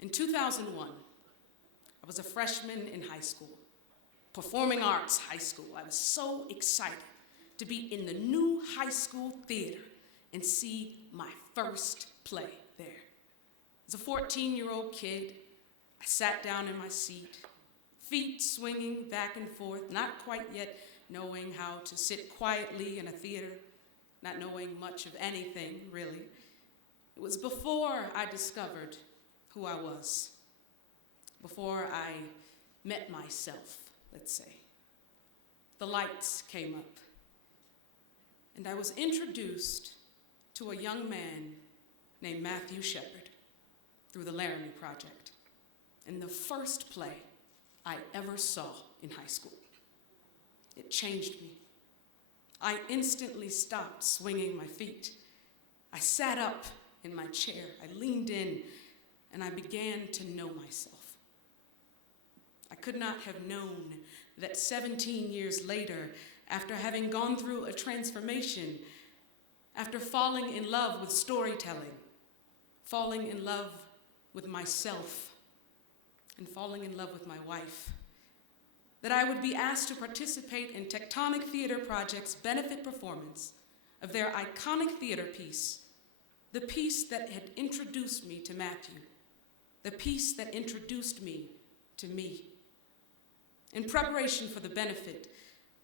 In 2001, I was a freshman in high school, performing arts high school. I was so excited to be in the new high school theater and see my first play there. As a 14-year-old kid, I sat down in my seat, feet swinging back and forth, not quite yet knowing how to sit quietly in a theater, not knowing much of anything, really. It was before I discovered who I was, before I met myself, let's say. The lights came up, and I was introduced to a young man named Matthew Shepard through the Laramie Project, in the first play I ever saw in high school. It changed me. I instantly stopped swinging my feet. I sat up in my chair, I leaned in, and I began to know myself. I could not have known that 17 years later, after having gone through a transformation, after falling in love with storytelling, falling in love with myself, and falling in love with my wife, that I would be asked to participate in Tectonic Theater Project's benefit performance of their iconic theater piece, the piece that had introduced me to Matthew, the piece that introduced me to me. In preparation for the benefit,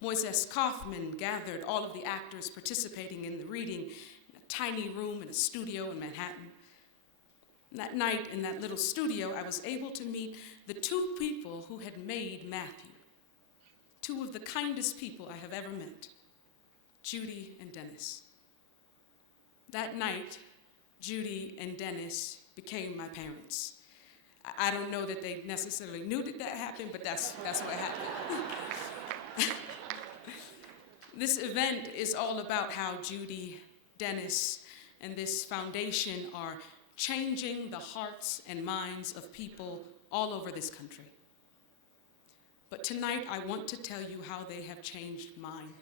Moises Kaufman gathered all of the actors participating in the reading in a tiny room in a studio in Manhattan. And that night in that little studio, I was able to meet the two people who had made Matthew, two of the kindest people I have ever met, Judy and Dennis. That night, Judy and Dennis became my parents. I don't know that they necessarily knew that happened, but that's what happened. This event is all about how Judy, Dennis, and this foundation are changing the hearts and minds of people all over this country. But tonight, I want to tell you how they have changed mine.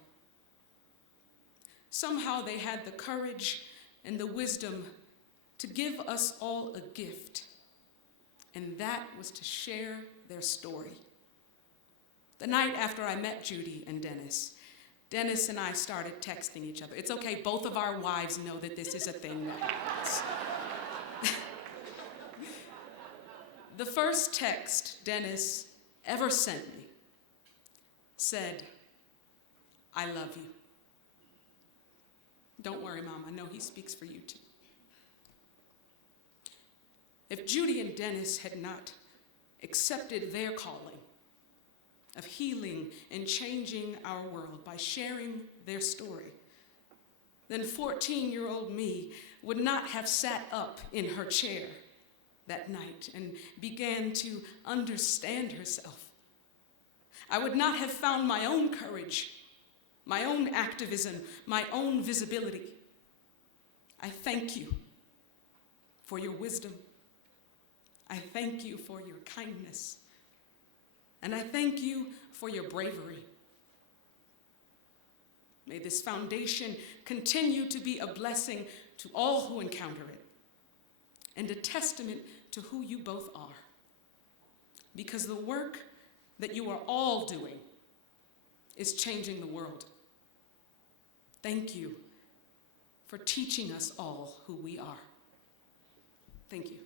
Somehow they had the courage and the wisdom to give us all a gift, and that was to share their story. The night after I met Judy and Dennis and I started texting each other. It's okay, both of our wives know that this is a thing that happens. The first text Dennis ever sent me said, "I love you." Don't worry, Mom, I know he speaks for you too. If Judy and Dennis had not accepted their calling of healing and changing our world by sharing their story, then 14-year-old me would not have sat up in her chair that night and began to understand herself. I would not have found my own courage, my own activism, my own visibility. I thank you for your wisdom. I thank you for your kindness. And I thank you for your bravery. May this foundation continue to be a blessing to all who encounter it, and a testament to who you both are. Because the work that you are all doing is changing the world. Thank you for teaching us all who we are. Thank you.